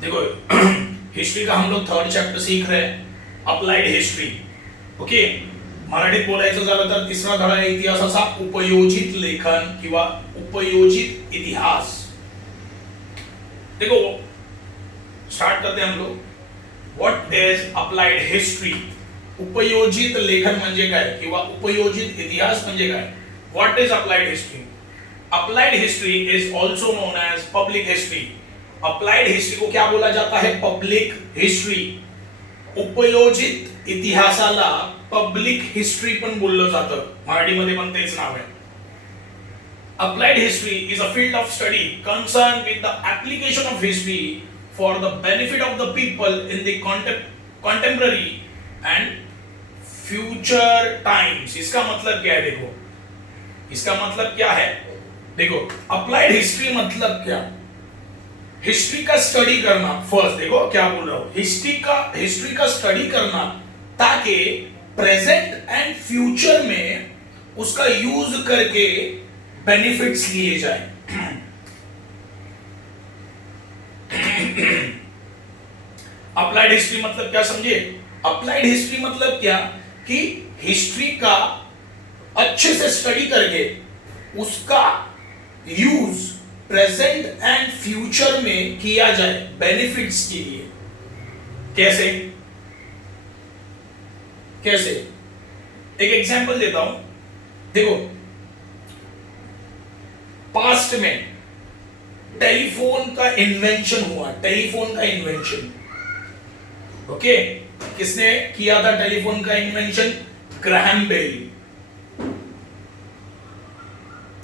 देखो हिस्ट्री का हम लोग थर्ड चैप्टर सीख रहे हैं, अप्लाइड हिस्ट्री. ओके, मराठीत बोलायचं झालं तर तिसरा धडा आहे इतिहासाचा उपयोजित लेखन किंवा उपयोजित इतिहास. देखो स्टार्ट करते हैं हम लोग. What is applied history? उपयोजित लेखन म्हणजे काय किंवा उपयोजित इतिहास म्हणजे काय? What is applied history? Applied history is also known as public history. Applied history को क्या बोला जाता है? Public history. उपयोजित इतिहासाला पब्लिक हिस्ट्री पण बोललं जातं, मराठीमध्ये पण तेच नाव आहे. Applied history is a field of study concern with the application of history for the benefit of the people in the contemporary and future times. इसका मतलब क्या है? देखो इसका मतलब क्या है? देखो अप्लाइड हिस्ट्री मतलब क्या? हिस्ट्री का स्टडी करना. फर्स्ट देखो क्या बोल रहा हूं, हिस्ट्री का स्टडी करना ताकि प्रेजेंट एंड फ्यूचर में उसका यूज करके बेनिफिट्स लिए जाए. अप्लाइड हिस्ट्री मतलब क्या समझे? अप्लाइड हिस्ट्री मतलब क्या कि हिस्ट्री का अच्छे से स्टडी करके उसका यूज प्रेजेंट एंड फ्यूचर में किया जाए बेनिफिट्स के लिए. कैसे कैसे? एक एग्जांपल देता हूं. देखो पास्ट में टेलीफोन का इन्वेंशन हुआ. टेलीफोन का इन्वेंशन, ओके, किसने किया था टेलीफोन का इन्वेंशन? Graham bell.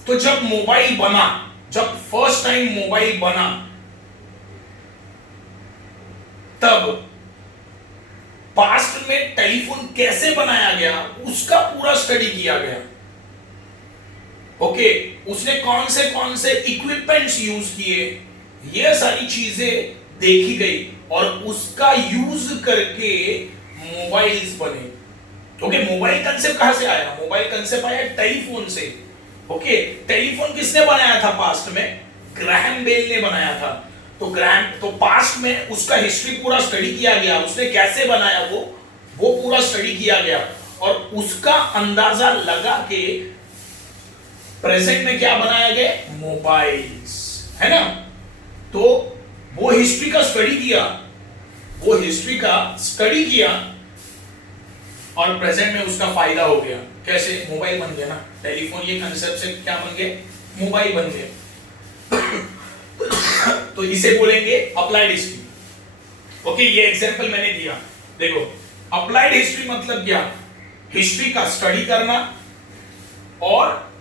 तो जब मोबाइल बना, जब फर्स्ट टाइम मोबाइल बना, तब पास्ट में टेलीफोन कैसे बनाया गया उसका पूरा स्टडी किया गया. ओके, उसने कौन से इक्विपमेंट्स यूज किए, ये सारी चीजें देखी गई और उसका यूज करके मोबाइल्स बने. ओके, मोबाइल कंसेप्ट कहां से आया? मोबाइल कंसेप्ट आया टेलीफोन से. ओके, टेलीफोन किसने बनाया था पास्ट में? ग्राहम बेल ने बनाया था. तो पास्ट में उसका हिस्ट्री पूरा स्टडी किया गया. उसने कैसे बनाया वो पूरा स्टडी किया गया और उसका अंदाजा लगा के प्रेजेंट में क्या बनाया गया? मोबाइल्स, है ना. तो वो हिस्ट्री का स्टडी किया और प्रेजेंट में उसका फायदा हो गया. कैसे? मोबाइल बन गया ना. टेलीफोन ये कंसेप्ट से क्या बन गए? मोबाइल बन गए. तो इसे बोलेंगे अप्लाइड हिस्ट्री. ओके, ये एग्जांपल मैंने दिया. देखो अप्लाइड हिस्ट्री मतलब क्या? हिस्ट्री का स्टडी करना. और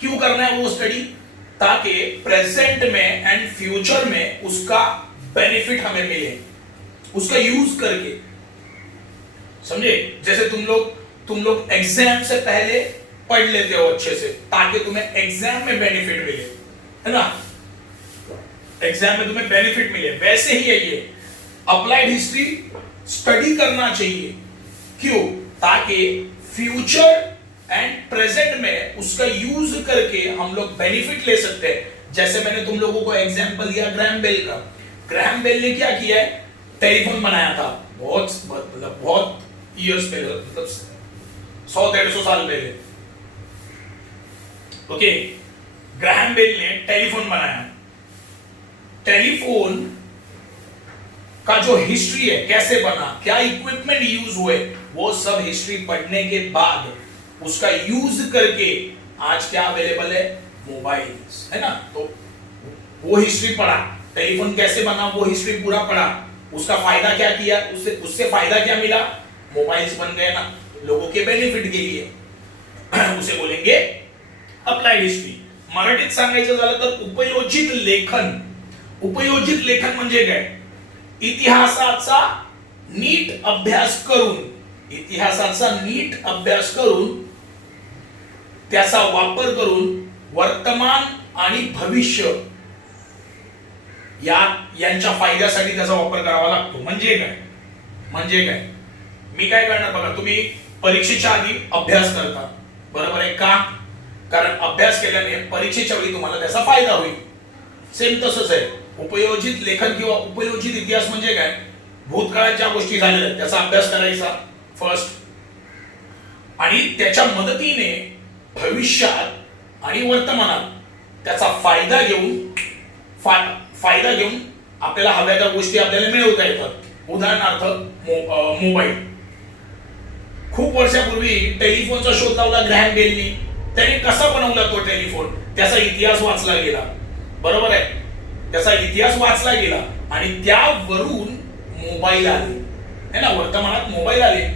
क्यों करना है वो स्टडी? ताकि प्रेजेंट में एंड फ्यूचर में उसका बेनिफिट हमें मिले, उसका यूज करके. समझे? जैसे तुम लोग एग्जाम से पहले पढ़ लेते हो अच्छे से ताकि तुम्हें एग्जाम में बेनिफिट मिले, है ना. एग्जाम में तुम्हें बेनिफिट मिले, वैसे ही है ये. अप्लाइड हिस्ट्री स्टडी करना चाहिए. क्यों? ताकि फ्यूचर एंड प्रेजेंट में उसका यूज करके हम लोग बेनिफिट ले सकते हैं. जैसे मैंने तुम लोगों को एग्जांपल दिया ग्राहम बेल का. ग्राहम बेल ने क्या किया है? टेलीफोन बनाया था बहुत ईयर्स पहले, मतलब 100-150 साल पहले. ओके, ग्राहम बेल ने टेलीफोन बनाया. टेलीफोन का जो हिस्ट्री है, कैसे बना, क्या इक्विपमेंट यूज हुए, वो सब हिस्ट्री पढ़ने के बाद उसका यूज करके आज क्या अवेलेबल है? मोबाइल्स, है ना. तो वो हिस्ट्री पढ़ा, टेलीफोन कैसे बना वो हिस्ट्री पूरा पढ़ा. उसका फायदा क्या किया? उससे फायदा क्या मिला? मोबाइल्स बन गए ना, लोगों के बेनिफिट के लिए. उसे बोलेंगे अप्लाइड हिस्ट्री. मराठीत सांगायचं झालं तर उपयोजित लेखन. उपयोजित लेखन म्हणजे काय? इतिहासाचा नीट अभ्यास करून त्याचा वापर करून वर्तमान आणि भविष्य यांच्या फायद्यासाठी त्याचा वापर करावा लागतो. म्हणजे काय? मी काय करणार बघा, तुम्ही परीक्षेच्या आधी अभ्यास करता, बरोबर आहे का? कारण अभ्यास केल्याने परीक्षेच्या वेळी तुम्हाला त्याचा फायदा होईल. सेम तसंच आहे. उपयोजित लेखन किंवा उपयोजित इतिहास म्हणजे काय? भूतकाळात ज्या गोष्टी झालेल्या आहेत त्याचा अभ्यास करायचा फर्स्ट, आणि त्याच्या मदतीने भविष्यात आणि वर्तमानात त्याचा फायदा घेऊन आपल्याला हव्या त्या गोष्टी आपल्याला मिळवता येतात. उदाहरणार्थ मोबाईल. खूप वर्षापूर्वी टेलिफोनचा शोध लावला ग्रॅहम बेलनी. त्याने कसा बनवला तो टेलिफोन, त्याचा इतिहास वाचला गेला. बरोबर आहे, त्याचा इतिहास वाचला गेला आणि त्यावरून मोबाईल आले है ना, वर्तमानात मोबाईल आले.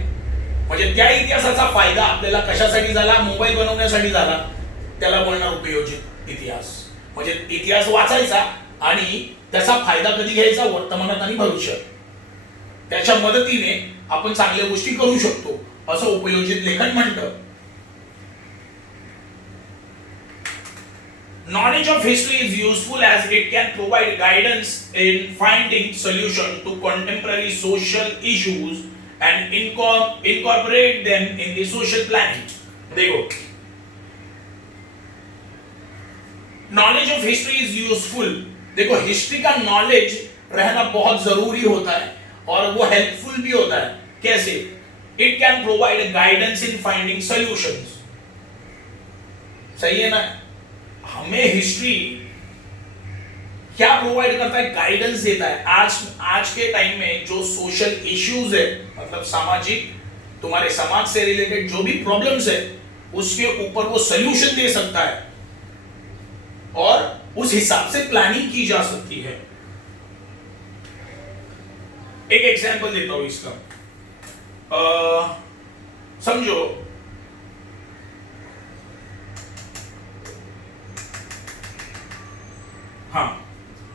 म्हणजे त्या इतिहासाचा फायदा आपल्याला कशासाठी झाला? मोबाईल बनवण्यासाठी झाला. त्याला बोलणार उपयोजित इतिहास. म्हणजे इतिहास वाचायचा आणि त्याचा फायदा कधी घ्यायचा? वर्तमानात आणि भविष्यात. त्याच्या मदतीने आपण चांगल्या गोष्टी करू शकतो, असं उपयोजित लेखन म्हणतं. Knowledge of history is useful as it can provide guidance in finding solution to contemporary social issues and incorporate them in the social planning. देखो, knowledge of history is useful. देखो, हिस्ट्री का नॉलेज रहना बहुत जरूरी होता है और वो हेल्पफुल भी होता है. कैसे? It can provide guidance in finding solutions. सही है ना? हमें हिस्ट्री क्या प्रोवाइड करता है? गाइडेंस देता है. आज के टाइम में जो सोशल इश्यूज है, मतलब सामाजिक, तुम्हारे समाज से रिलेटेड जो भी प्रॉब्लम्स है उसके ऊपर वो सॉल्यूशन दे सकता है और उस हिसाब से प्लानिंग की जा सकती है. एक एग्जांपल देता हूं इसका. समझो हाँ,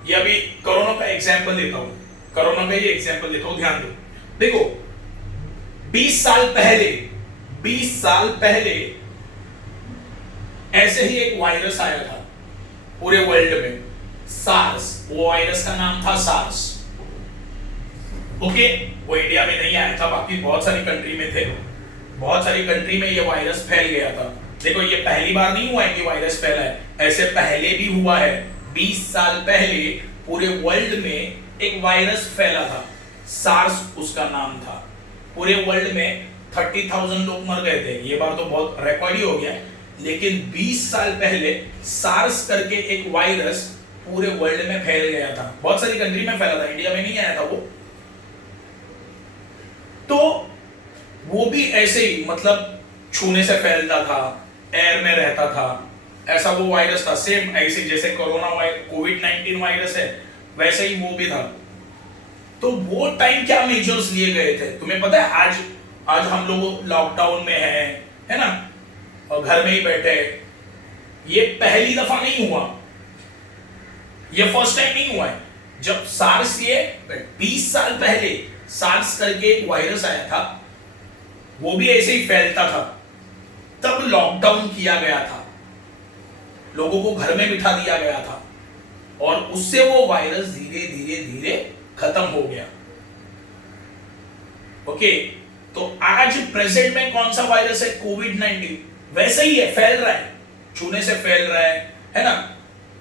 ये अभी कोरोना का एग्जांपल देता हूं. कोरोना का ही एग्जांपल देता हूं, ध्यान दो. देखो, 20 साल पहले ऐसे ही एक वायरस आया था पूरे वर्ल्ड में, सार्स. वो वायरस का नाम था सार्स. ओके, वो इंडिया में नहीं आया था, बाकी बहुत सारी कंट्री में थे. बहुत सारी कंट्री में ये वायरस फैल गया था. देखो, ये पहली बार नहीं हुआ है कि वायरस फैला है, ऐसे पहले भी हुआ है. 20 साल पहले पूरे वर्ल्ड में एक वायरस फैला था, सार्स उसका नाम था. पूरे वर्ल्ड में 30,000 लोग मर गए थे. ये बार तो बहुत रिकॉर्ड ही हो गया, लेकिन 20 साल पहले सार्स करके एक वायरस पूरे वर्ल्ड में फैल गया था. बहुत सारी कंट्री में फैला था, इंडिया में नहीं आया था वो. तो वो भी ऐसे ही, मतलब छूने से फैलता था, एयर में रहता था, ऐसा वो वायरस था. सेम ऐसे जैसे कोरोना कोविड-19 वायरस है, वैसे ही वो भी था. तो वो टाइम क्या मेजर्स लिए गए थे तुम्हें पता है? आज हम लोग लॉकडाउन में है ना, और घर में ही बैठे. ये पहली दफा नहीं हुआ, ये फर्स्ट टाइम नहीं हुआ है. जब सार्स, ये 20 साल पहले सार्स करके एक वायरस आया था, वो भी ऐसे ही फैलता था. तब लॉकडाउन किया गया था, लोगों को घर में बिठा दिया गया था और उससे वो वायरस धीरे धीरे खत्म हो गया. ओके, तो आज प्रेजेंट में कौन सा वायरस है? कोविड-19. वैसे ही है, फैल रहा है, छूने से फैल रहा है ना,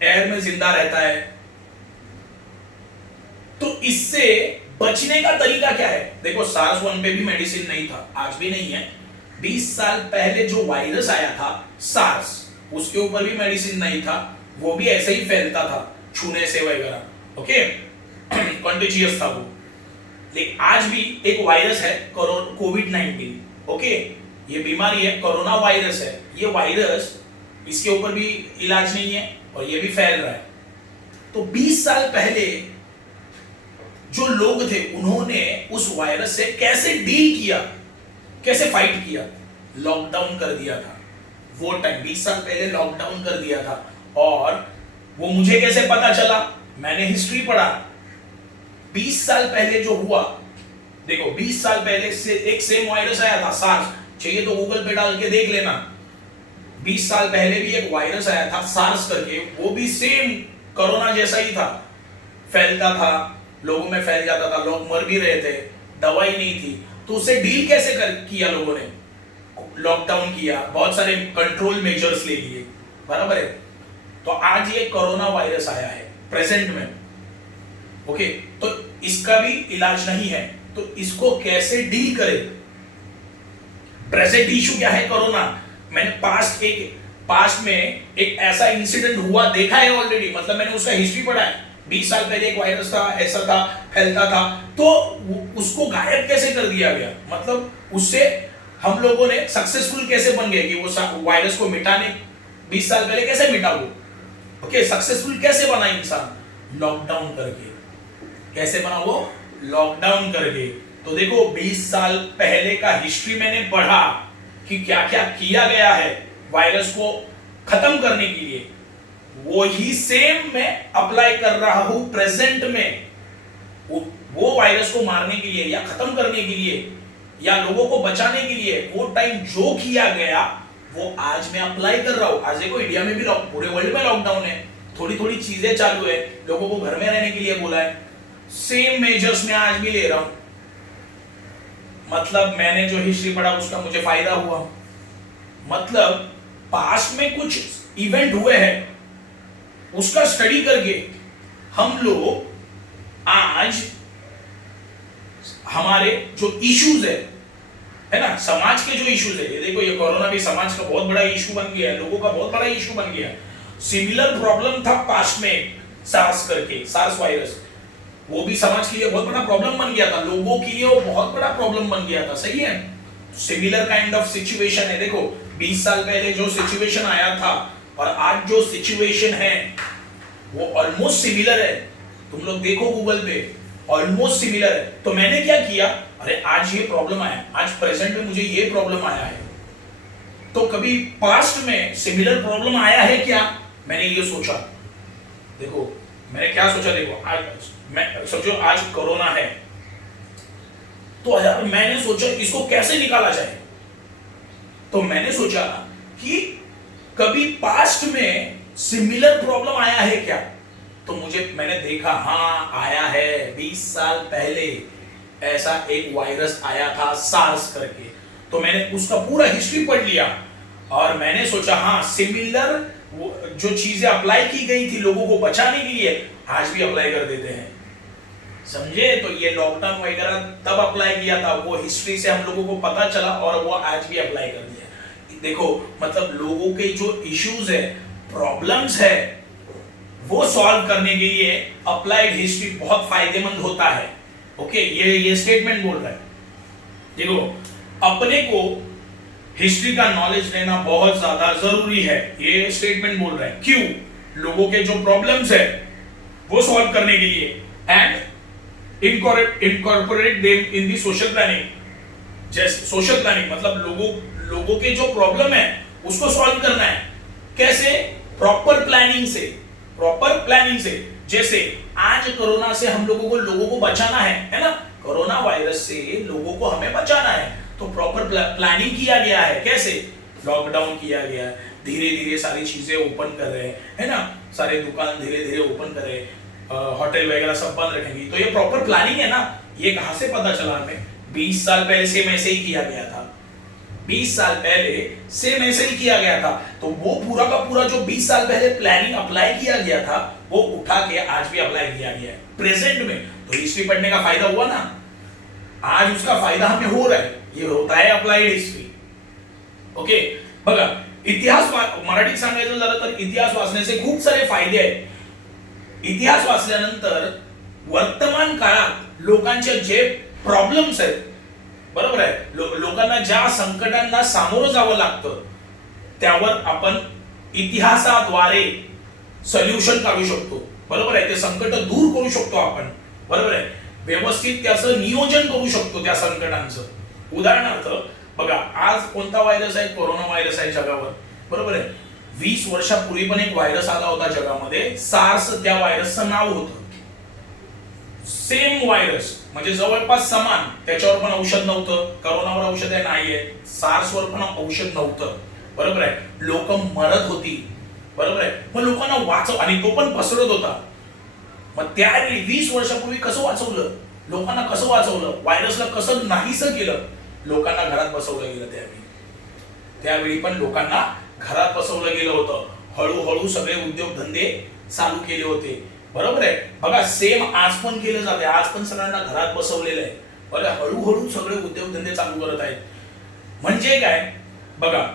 एयर में जिंदा रहता है. तो इससे बचने का तरीका क्या है? देखो, सार्स 1 पे भी मेडिसिन नहीं था, आज भी नहीं है. 20 साल पहले जो वायरस आया था सार्स, उसके ऊपर भी मेडिसिन नहीं था, वो भी ऐसे ही फैलता था छूने से वगैरह. ओके, कंटेजियस था वो. लेकिन आज भी एक वायरस है कोविड-19. ओके, ये बीमारी है, कोरोना वायरस है. ये वायरस, इसके ऊपर भी इलाज नहीं है और ये भी फैल रहा है. तो 20 साल पहले जो लोग थे, उन्होंने उस वायरस से कैसे डील किया, कैसे फाइट किया? लॉकडाउन कर दिया था. वो टाइम 20 साल पहले लॉकडाउन कर दिया था. और वो मुझे कैसे पता चला? मैंने हिस्ट्री पढ़ा. 20 साल पहले जो हुआ, देखो 20 साल पहले से एक सेम वायरस आया था, सार्स. चाहिए तो गूगल पे डाल के देख लेना. 20 साल पहले भी एक वायरस आया था सार्स करके, वो भी सेम कोरोना जैसा ही था, फैलता था, लोगों में फैल जाता था, लोग मर भी रहे थे, दवाई नहीं थी. तो उससे डील कैसे किया लोगों ने? लॉकडाउन किया, बहुत सारे कंट्रोल मेजर्स ले लिए. बराबर है. तो आज ये कोरोना वायरस आया है प्रेजेंट में. ओके, तो इसका भी इलाज नहीं है, तो इसको कैसे डील करें? प्रेजेंट इशू क्या है? कोरोना। मैंने पास्ट में एक ऐसा इंसिडेंट हुआ देखा है ऑलरेडी, मतलब मैंने उसका हिस्ट्री पढ़ा है। 20 साल पहले एक वायरस था, ऐसा था, फैलता था, तो उसको गायब कैसे कर दिया गया, मतलब उससे हम लोगों ने सक्सेसफुल कैसे बन गए कि वो वायरस को मिटाने 20 साल पहले कैसे मिटा वो? ओके, सक्सेसफुल कैसे बना इंसान? लॉकडाउन करके। कैसे बना वो? लॉकडाउन करके। तो देखो 20 साल पहले का हिस्ट्री मैंने पढ़ा कि क्या क्या किया गया है वायरस को खत्म करने के लिए, वो ही सेम मैं अप्लाई कर रहा हूं प्रेजेंट में। वो वायरस को मारने के लिए या खत्म करने के लिए या लोगों को बचाने के लिए वो टाइम जो किया गया वो आज मैं अप्लाई कर रहा हूं। आज देखो इंडिया में भी पूरे वर्ल्ड में लॉकडाउन है, थोड़ी थोड़ी चीजें चालू है, लोगों को घर में रहने के लिए बोला है, सेम मेजर्स मैं आज भी ले रहा हूं। मतलब मैंने जो हिस्ट्री पढ़ा उसका मुझे फायदा हुआ। मतलब पास्ट में कुछ इवेंट हुए हैं उसका स्टडी करके हम लोग आज हमारे जो इश्यूज है ना, समाज के जो इश्यूज है, ये देखो ये कोरोना भी समाज का बहुत बड़ा इशू बन गया है, लोगों का बहुत बड़ा इशू बन गया है। सिमिलर प्रॉब्लम था पास्ट में सार्स करके, सार्स वायरस, वो भी समाज के लिए बहुत बड़ा प्रॉब्लम बन गया था, लोगों के लिए वो बहुत बड़ा प्रॉब्लम बन गया था। सही है, सिमिलर काइंड ऑफ सिचुएशन है। देखो 20 साल पहले जो सिचुएशन आया था और आज जो सिचुएशन है वो ऑलमोस्ट सिमिलर है। तुम लोग देखो गूगल पे, ऑलमोस्ट सिमिलर है। तो मैंने क्या किया, अरे आज ये प्रॉब्लम आया, आज प्रेजेंट में मुझे ये प्रॉब्लम आया है, तो कभी पास्ट में सिमिलर प्रॉब्लम आया है क्या? मैंने ये सोचा। देखो मैंने क्या सोचा, देखो आज मैं समझो आज कोरोना है, तो यार मैंने सोचा इसको कैसे निकाला जाए। तो मैंने सोचा कि कभी पास्ट में सिमिलर प्रॉब्लम आया है क्या? तो मैंने देखा हाँ आया है, 20 साल पहले ऐसा एक वायरस आया था सार्स करके। तो मैंने उसका पूरा हिस्ट्री पढ़ लिया और मैंने सोचा हाँ सिमिलर जो चीजें अप्लाई की गई थी लोगों को बचाने के लिए आज भी अप्लाई कर देते हैं। समझे? तो ये लॉकडाउन वगैरह तब अप्लाई किया था, वो हिस्ट्री से हम लोगों को पता चला और वो आज भी अप्लाई कर दिया। देखो मतलब लोगों के जो इश्यूज है, प्रॉब्लम्स है, वो सॉल्व करने के लिए अप्लाइड हिस्ट्री बहुत फायदेमंद होता है। ओके, ये स्टेटमेंट बोल रहा है। देखो अपने को हिस्ट्री का नॉलेज लेना बहुत ज्यादा जरूरी है, ये स्टेटमेंट बोल रहा है। क्यों? लोगों के जो प्रॉब्लम्स है वो सॉल्व करने के लिए and incorporate them in the social planning. जैसे सोशल प्लानिंग मतलब लोगों के जो प्रॉब्लम है उसको सॉल्व करना है। कैसे? प्रॉपर प्लानिंग से। जैसे आज कोरोना से हम लोगों को बचाना है ना, कोरोना वायरस से लोगों को हमें बचाना है, तो प्रॉपर प्लानिंग किया गया है। कैसे? लॉकडाउन किया गया है, धीरे धीरे सारी चीजें ओपन कर रहे हैं, है ना, सारे दुकान धीरे धीरे ओपन कर रहे हैं, होटल वगैरह सब बंद रखेंगे। तो ये प्रॉपर प्लानिंग है ना। ये कहां से पता चला हमें? 20 साल पहले सेम ऐसे ही किया गया था। 20 साल पहले सेम ऐसे ही किया गया था। तो वो पूरा का पूरा जो 20 साल पहले प्लानिंग अप्लाई किया गया था वो उठा के आज भी अप्लाई किया गया है प्रेजेंट में। तो हिस्ट्री पढ़ने का फायदा हुआ ना, आज उसका फायदा हमें हो रहा है, ये होता है अप्लाइड हिस्ट्री। ओके बघा, इतिहास मराठीत सांगायचं झालं तर इतिहास वाचण्याचे खूप सारे फायदे आहेत। इतिहास वाचल्यानंतर वर्तमान काळात लोकांचे जे प्रॉब्लेम्स आहेत, बरोबर आहे, लोकांना ज्या संकटांना सामोरं जावं लागतं त्यावर आपण इतिहासाद्वारे सोल्युशन काढू शकतो। बरोबर आहे, ते संकट दूर करू शकतो आपण, बरोबर आहे, व्यवस्थित त्याचं नियोजन करू शकतो त्या संकटांचं। उदाहरणार्थ बघा, आज कोणता व्हायरस आहे? कोरोना व्हायरस आहे जगावर, बरोबर आहे। 20 वर्षापूर्वी पण एक व्हायरस आला होता जगामध्ये, सार्स त्या व्हायरसचं नाव होतं। सेम व्हायरस म्हणजे जवळपास समान, त्याच्यावर पण औषध नव्हतं, कोरोनावर औषध नाहीये, सार्सवर पण औषध नव्हतं, बरोबर आहे। लोक मरत होती, बरोबर आहे, मग लोकांना वाचव, आणि तो पण पसरत होता। मग त्यावेळी 20 वर्षापूर्वी कसं वाचवलं लोकांना? कसं वाचवलं? व्हायरसला कसं नाहीसं केलं? लोकांना घरात बसवलं गेलं। त्यावेळी पण लोकांना घरात बसवलं गेलं होतं। हळूहळू सगळे उद्योगधंदे चालू केले होते, बरोबर आहे. बघा सेम आज पण केलं जाते, आज पण सगळ्यांना घरात बसवलेलं आहे. बरं, हळूहळू सगळे उद्योगधंदे चालू करत आहेत. म्हणजे काय बघा,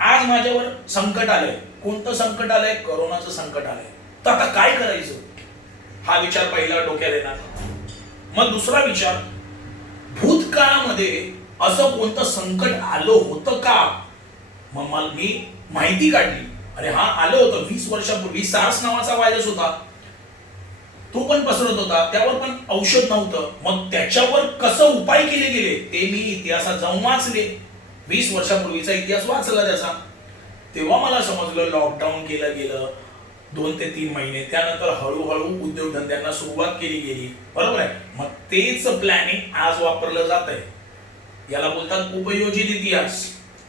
आज माझ्यावर संकट आलंय. कोणतं संकट आलंय? कोरोनाचं संकट आलंय. तर आता काय करायचं हा विचार पहिला डोक्यात येणार. मग दुसरा विचार, भूतकाळामध्ये असं कोणतं संकट आलं होतं का? मग मी माहिती काढली. अरे हा आलं होतं 20 वर्षापूर्वी. सार्स नावाचा व्हायरस होता, तो पण पसरत होता, त्यावर पण औषध नव्हतं. मग त्याच्यावर कसं उपाय केले गेले ते मी इतिहासात जाऊन वाचले. 20 वर्षापूर्वीचा इतिहास वाचला त्याचा. तेव्हा मला समजलं लॉकडाऊन केलं गेलं 2 ते 3 महिने. त्यानंतर हळूहळू उद्योगधंद्यांना सुरुवात केली गेली. बरोबर आहे. मग तेच प्लॅनिंग आज वापरलं जात आहे. याला बोलतात उपयोजित इतिहास.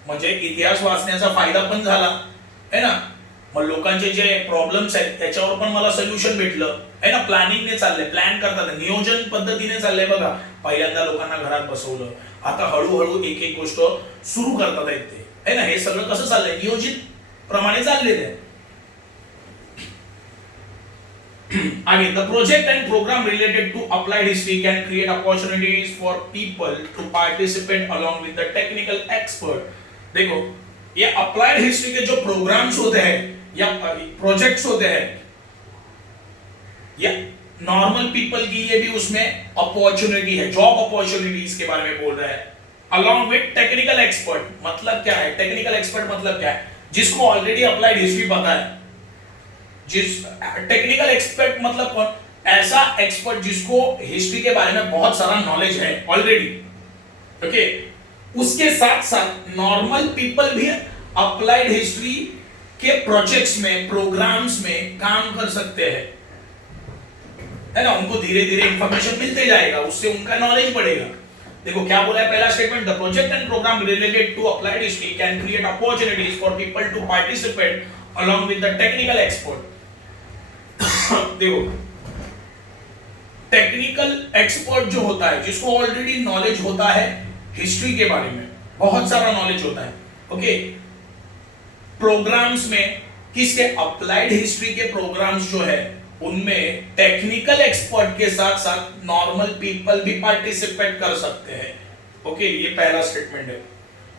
म्हणजे इतिहास वाचण्याचा फायदा पण झाला है ना. मग लोकांचे जे प्रॉब्लेम्स आहेत त्याच्यावर पण मला सोल्युशन भेटलं है ना. प्लॅनिंगने चाललंय, प्लॅन करतात, नियोजन पद्धतीने चाललंय. बघा, पहिल्यांदा लोकांना घरात बसवलं, आता हळूहळू एक एक गोष्ट सुरू करतात आहेत ते है ना. हे सगळं कसं चाललंय? नियोजित प्रमाणे चाललेलं आहे. Again, the project and program related to applied history can create opportunities for people to participate along with the technical expert. देखो, ये अप्लाइड हिस्ट्री के जो प्रोग्राम्स होते हैं या प्रोजेक्ट्स होते हैं, या नॉर्मल पीपल की ये भी उसमें अपॉर्चुनिटी है. जॉब अपॉर्चुनिटीज के बारे में बोल रहा है. Along with technical expert. मतलब क्या है टेक्निकल एक्सपर्ट? मतलब क्या है? जिसको ऑलरेडी अप्लाइड हिस्ट्री पता है. जिस टेक्निकल एक्सपर्ट मतलब कौन? ऐसा एक्सपर्ट जिसको हिस्ट्री के बारे में बहुत सारा नॉलेज है ऑलरेडी. ओके. उसके साथ साथ नॉर्मल पीपल भी अप्लाइड हिस्ट्री के प्रोजेक्ट्स में, प्रोग्राम्स में काम कर सकते हैं है ना. उनको धीरे धीरे इंफॉर्मेशन मिलते जाएगा, उससे उनका नॉलेज बढ़ेगा. देखो क्या बोला है पहला statement, the project and programme related to applied history can create opportunities for people to participate along with the technical expert. देखो, टेक्निकल एक्सपर्ट जो होता है, जिसको ऑलरेडी नॉलेज होता है हिस्ट्री के बारे में, बहुत सारा नॉलेज होता है. ओके. प्रोग्राम्स में किसके? अप्लाइड हिस्ट्री के प्रोग्राम्स जो है उनमें टेक्निकल एक्सपर्ट के साथ साथ नॉर्मल पीपल भी पार्टिसिपेट कर सकते हैं. ओके, ये पहला स्टेटमेंट है.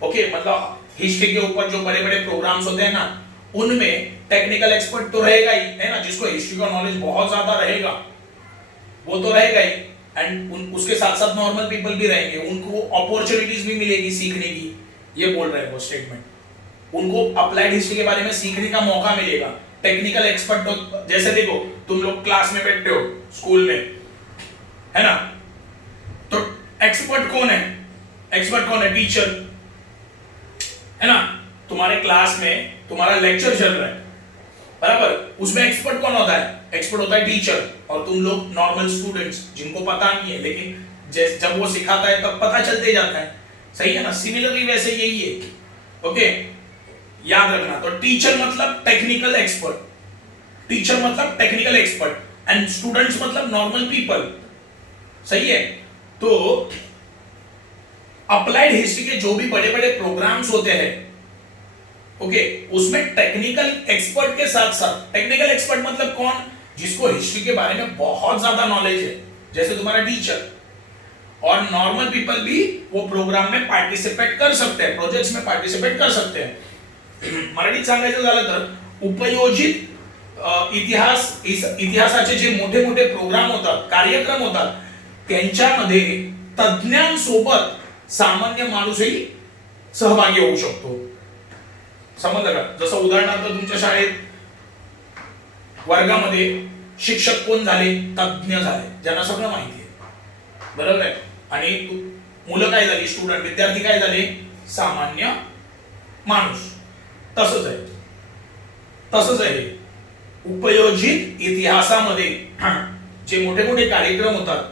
ओके, मतलब हिस्ट्री के ऊपर जो बड़े बड़े प्रोग्राम्स होते हैं ना, उनमें टेक्निकल एक्सपर्ट तो रहेगा ही है ना, जिसको हिस्ट्री का नॉलेज बहुत ज्यादा रहेगा वो तो रहेगा ही. एंड उसके साथ साथ नॉर्मल पीपल भी रहेंगे, उनको अपॉर्चुनिटीज भी मिलेगी सीखने की. ये बोल रहे हैं वो स्टेटमेंट. उनको अप्लाइड हिस्ट्री के बारे में सीखने का मौका मिलेगा. टेक्निकल एक्सपर्ट तो जैसे देखो, तुम लोग क्लास में बैठते हो स्कूल में है ना, तो एक्सपर्ट कौन है? एक्सपर्ट कौन है? टीचर है ना. तुम्हारे क्लास में तुम्हारा लेक्चर चल रहा है बराबर, उसमें एक्सपर्ट कौन होता है? एक्सपर्ट होता है टीचर. और तुम लोग नॉर्मल स्टूडेंट्स जिनको पता नहीं है, लेकिन जब वो सिखाता है तब पता चलते जाता है. सही है ना. सिमिलरली वैसे यही है. ओके, याद रखना. तो टीचर मतलब टेक्निकल एक्सपर्ट, टीचर मतलब टेक्निकल एक्सपर्ट, एंड स्टूडेंट्स मतलब नॉर्मल पीपल. सही है. तो अप्लाइड हिस्ट्री के जो भी बड़े बड़े प्रोग्राम्स होते हैं, ओके, उसमें टेक्निकल एक्सपर्ट के साथ साथ, टेक्निकल एक्सपर्ट मतलब कौन? जिसको हिस्ट्री के बारे में बहुत ज्यादा नॉलेज है, जैसे तुम्हारा टीचर. और नॉर्मल पीपल भी वो प्रोग्राम में पार्टिसिपेट कर सकते हैं, प्रोजेक्ट्स में पार्टिसिपेट कर सकते हैं. मराठीत सांगायचं झालं तर उपयोजित इतिहासाचे जे मोठे मोठे प्रोग्राम होतात, कार्यक्रम होतात, त्यांच्यामध्ये तज्ञांसोबत सामान्य माणूसही सहभागी होऊ शकतो. समजलं का? जसं उदाहरणार्थ तुमच्या शाळेत वर्गामध्ये शिक्षक कोण झाले? तज्ञ झाले, ज्यांना सगळं माहिती आहे. बरोबर आहे. आणि मुलं काय झाली? स्टुडंट, विद्यार्थी काय झाले? सामान्य माणूस. तसंच आहे, तसंच आहे. उपयोजित इतिहासामध्ये जे मोठे मोठे कार्यक्रम होतात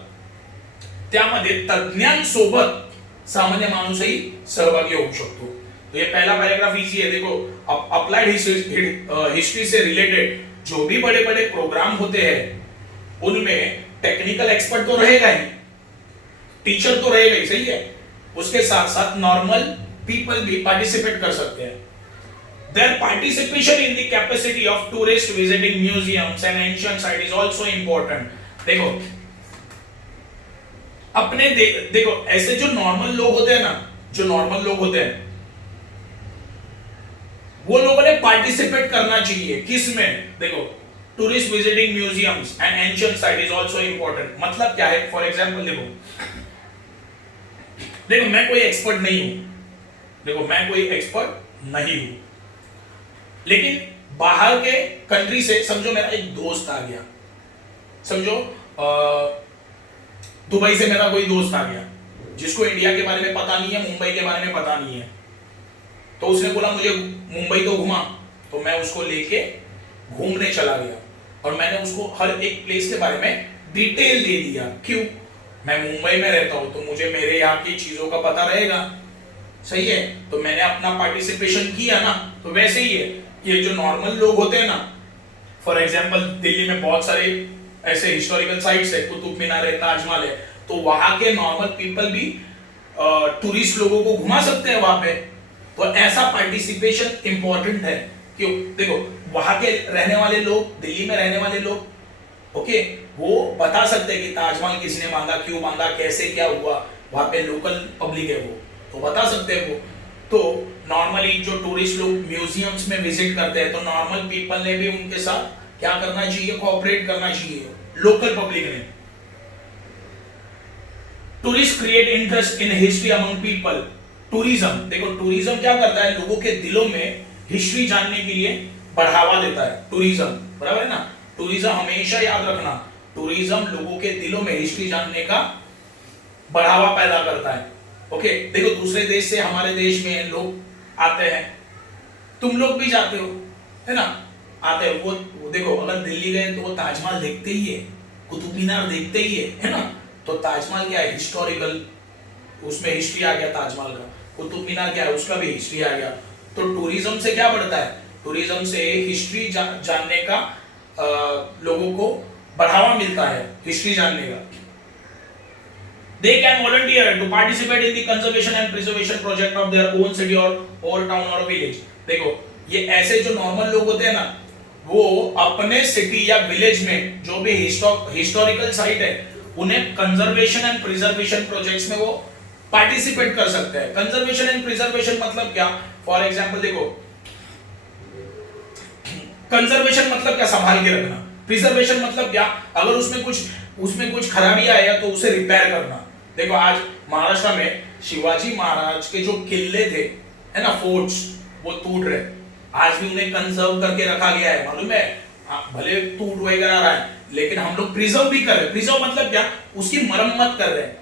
त्यामध्ये तज्ञांसोबत सामान्य माणूसही सहभागी होऊ शकतो. तो ये पहला पैराग्राफ इजी है. देखो, अप्लाइड हिस्ट्री से रिलेटेड जो भी बड़े बड़े प्रोग्राम होते हैं उनमें टेक्निकल एक्सपर्ट तो रहेगा ही, टीचर तो रहेगा ही. सही है. उसके साथ साथ नॉर्मल पीपल भी पार्टिसिपेट कर सकते हैं. Their participation in the capacity of tourists visiting museums and ancient sites is also important. देखो देखो ऐसे जो नॉर्मल लोग होते हैं ना, जो नॉर्मल लोग होते हैं वो लोगों ने पार्टिसिपेट करना चाहिए किसमें? देखो tourist visiting museums and ancient site is also important. मतलब क्या है? फॉर एग्जांपल देखो मैं कोई एक्सपर्ट नहीं हूं, देखो मैं कोई एक्सपर्ट नहीं हूं, लेकिन बाहर के कंट्री से समझो मेरा एक दोस्त आ गया, समझो दुबई से मेरा कोई दोस्त आ गया जिसको इंडिया के बारे में पता नहीं है, मुंबई के बारे में पता नहीं है, तो उसने बोला मुझे मुंबई तो घुमा, तो मैं उसको लेके घूमने चला गया और मैंने उसको हर एक प्लेस के बारे में डिटेल दे दिया। क्यों? मैं मुंबई में रहता हूं तो मुझे मेरे यहाँ की चीजों का पता रहेगा, सही है? तो मैंने अपना पार्टिसिपेशन किया ना। तो वैसे ही है, ये जो नॉर्मल लोग होते हैं ना, फॉर एग्जांपल दिल्ली में बहुत सारे ऐसे हिस्टोरिकल साइट्स है, कुतुब मीनार है, ताजमहल है, तो वहां के नॉर्मल पीपल भी टूरिस्ट लोगों को घुमा सकते हैं वहां पे। तो ऐसा पार्टिसिपेशन इंपॉर्टेंट है। क्यों? देखो वहां के रहने वाले लोग, दिल्ली में रहने वाले लोग, ओके, वो बता सकते हैं कि ताजमहल किसने बांधा, क्यों बांधा, कैसे क्या हुआ, वहां पे लोकल पब्लिक है वो तो बता सकते हैं वो। तो नॉर्मली जो टूरिस्ट लोग म्यूजियम्स में विजिट करते हैं तो नॉर्मल पीपल ने भी उनके साथ क्या करना चाहिए? कोऑपरेट करना चाहिए, लोकल पब्लिक ने। Tourist create interest in history among people. Tourism, देखो टूरिज्म क्या करता है? लोगों के दिलों में हिस्ट्री जानने के लिए बढ़ावा देता है टूरिज्म, बराबर है ना? टूरिज्म हमेशा याद रखना, टूरिज्म लोगों के दिलों में हिस्ट्री जानने का बढ़ावा पैदा करता है। ओके, देखो दूसरे देश से हमारे देश में लोग आते हैं, तुम लोग भी जाते हो, है ना? आते हैं वो देखो अगर दिल्ली गए तो वो ताजमहल देखते ही है, कुतुब मीनार देखते ही है ना? तो ताजमहल क्या है? हिस्टोरिकल, उसमें हिस्ट्री आ गया ताजमहल का। कुतुब मीनार क्या है? उसका भी हिस्ट्री आ गया। तो टूरिज्म से क्या बढ़ता है? टूरिज्म से हिस्ट्री जानने का लोगों को बढ़ावा मिलता है, हिस्ट्री जानने का। They can volunteer to participate in the conservation and preservation project of their own city or town or village. देखो ये ऐसे जो नॉर्मल लोग होते हैं ना, वो अपने सिटी या विलेज में जो भी हिस्टोरिकल साइट है उन्हें कंजर्वेशन एंड प्रिजर्वेशन प्रोजेक्ट्स में वो पार्टिसिपेट कर सकते हैं। कंजर्वेशन एंड प्रिजर्वेशन मतलब क्या? फॉर एग्जांपल देखो कंजर्वेशन मतलब क्या? संभाल के रखना। प्रिजर्वेशन मतलब क्या? अगर उसमें कुछ खराबी आया तो उसे रिपेयर करना। देखो आज महाराष्ट्र में शिवाजी महाराज के जो किले थे, है ना, फोर्ट्स, वो टूट रहे, आज भी उन्हें कंजर्व करके रखा गया है, मालूम है? भले टूट वगैरह रहा है लेकिन हम लोग प्रिजर्व भी कर रहे हैं। प्रिजर्व मतलब क्या? उसकी मरम्मत कर रहे हैं।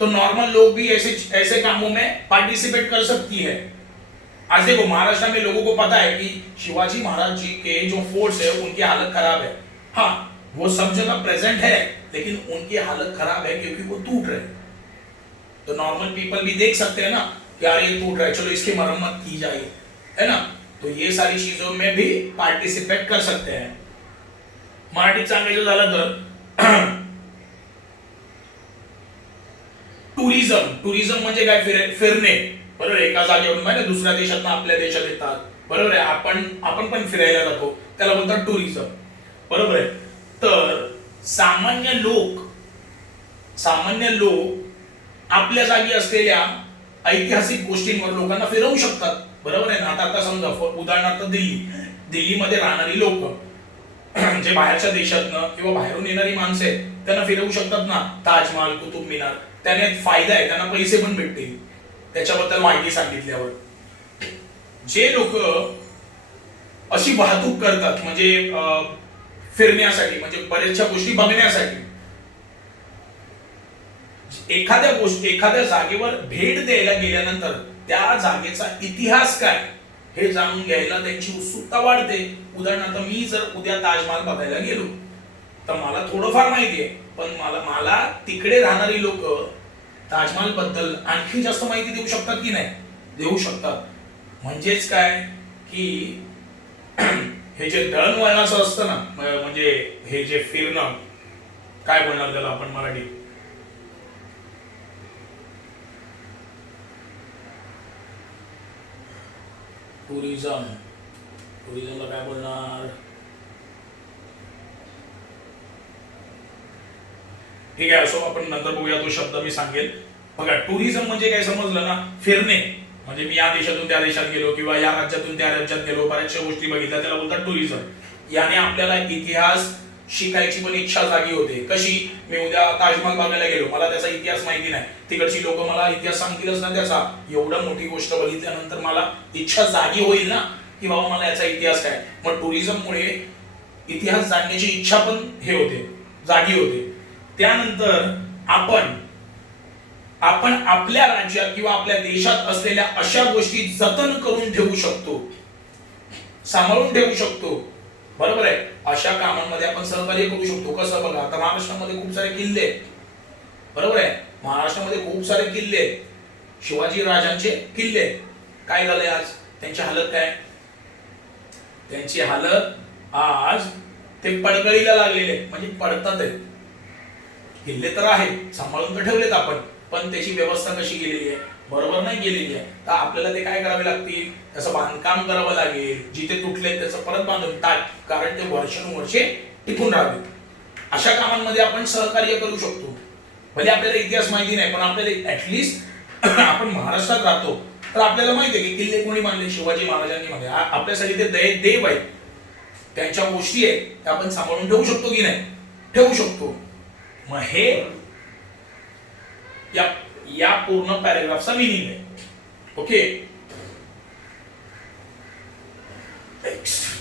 तो नॉर्मल लोग भी ऐसे कामों में पार्टिसिपेट कर सकती है। आज देखो महाराष्ट्र में लोगों को पता है कि शिवाजी महाराज जी के जो फोर्ट्स है उनकी हालत खराब है। हाँ, वो सब जगह प्रेजेंट है लेकिन उनकी हालत खराब है क्योंकि वो टूट रहे। तो नॉर्मल पीपल भी देख सकते हैं ना कि यार ये टूट रहा है, चलो इसकी मरम्मत की जाए, है ना? तो ये सारी चीजों में भी पार्टिसिपेट कर सकते हैं। मराठीत सांगायचं झालं तर टुरिझम म्हणजे काय? फिरणे, बरोबर? एका जागेवरून म्हणजे दुसऱ्या देशात आपल्या देशात येतात, बरोबर आहे? आपण पण फिरायला जातो, त्याला बोलतात टुरिझम, बरोबर आहे? तर सामान्य लोक आपल्या जागी असलेल्या ऐतिहासिक गोष्टींवर लोकांना फिरवू शकतात, बरोबर आहे ना? आता समजा उदाहरणार्थ दिल्लीमध्ये राहणारी लोक जे बाहेरच्या देशातनं किंवा बाहेरून येणारी माणसं आहेत त्यांना फिरवू शकतात ना, ताजमहल, कुतुब मीनार, त्याने फायदा आहे, त्यांना पैसे पण भेटतील त्याच्याबद्दल माहिती सांगितल्यावर। जे लोक अशी वाहतूक करतात म्हणजे फिरण्यासाठी, म्हणजे बऱ्याचशा गोष्टी बघण्यासाठी, एखाद्या जागेवर भेट द्यायला गेल्यानंतर त्या जागेचा इतिहास काय हे जाणून घ्यायला त्यांची उत्सुकता वाढते। उदाहरणार्थ मी जर उद्या ताजमहल बघायला गेलो तर मला थोडंफार माहिती आहे, पण मला तिकडे राहणारी लोक ताजमहल बद्दल आणखी जास्त माहिती देऊ शकतात की नाही? देऊ शकतात। म्हणजेच काय की हे जे दळणवळणाचं असतं ना, म्हणजे हे जे फिरणं, काय बोलणार त्याला आपण मराठी? टुरिझम, टुरिझमला काय बोलणार? ठीक आहे, असो आपण नंतर बघूया, तो शब्द मी सांगेल. बघा टुरिझम म्हणजे काय समजलं ना, फिरणे. म्हणजे मी या देशातून त्या देशात गेलो किंवा या राज्यातून त्या राज्यात गेलो, बऱ्याचशा गोष्टी बघितल्या, त्याला बोलतात टुरिझम. याने आपल्याला इतिहास शिकायची पण इच्छा जागी होते. कशी? मी उद्या ताजमहल बघायला गेलो, मला त्याचा इतिहास माहिती नाही, तिकडची लोक मला इतिहास सांगतीलच ना त्याचा. एवढं मोठी गोष्ट बघितल्यानंतर मला इच्छा जागी होईल ना की बाबा मला याचा इतिहास काय. मग टुरिझममुळे इतिहास जाणण्याची इच्छा पण हे होते, जागी होते. त्यानंतर आपण आपल्या राज्यात किंवा आपल्या देशात असलेल्या अशा गोष्टी जतन करून ठेवू शकतो, सांभाळून ठेवू शकतो. बरोबर आहे. अशा कामांमध्ये आपण सहकार्य करू शकतो. कसं? बघा आता महाराष्ट्रामध्ये खूप सारे किल्ले आहेत, बरोबर आहे. महाराष्ट्रामध्ये खूप सारे किल्ले आहेत, शिवाजी राजांचे किल्ले. काय झालंय आज त्यांची हालत? काय त्यांची हालत? आज ते पडगळीला लागलेले, म्हणजे पडतात आहेत. किल्ले तर आहेत, सांभाळून तर ठेवलेत आपण, पण त्याची व्यवस्था कशी केलेली आहे? बरोबर नाही केलेली आहे. तर आपल्याला ते काय करावे लागतील? त्याचं बांधकाम करावं लागेल. जिथे तुटले त्याचं परत बांधून टाक, कारण ते वर्षानुवर्षे टिकून राहावे. अशा कामांमध्ये आपण सहकार्य करू शकतो. म्हणजे आपल्याला इतिहास माहिती नाही, पण आपल्याला ऍटलिस्ट आपण महाराष्ट्रात राहतो तर आपल्याला माहिती आहे की किल्ले कोणी बांधले? शिवाजी महाराजांनी बांधले. आपल्यासाठी ते देव आहेत, त्यांच्या गोष्टी आहेत, त्या आपण सांभाळून ठेवू शकतो की नाही? ठेवू शकतो. मग हे या पूर्ण पॅरेग्राफचा मीनिंग आहे. Okay, next.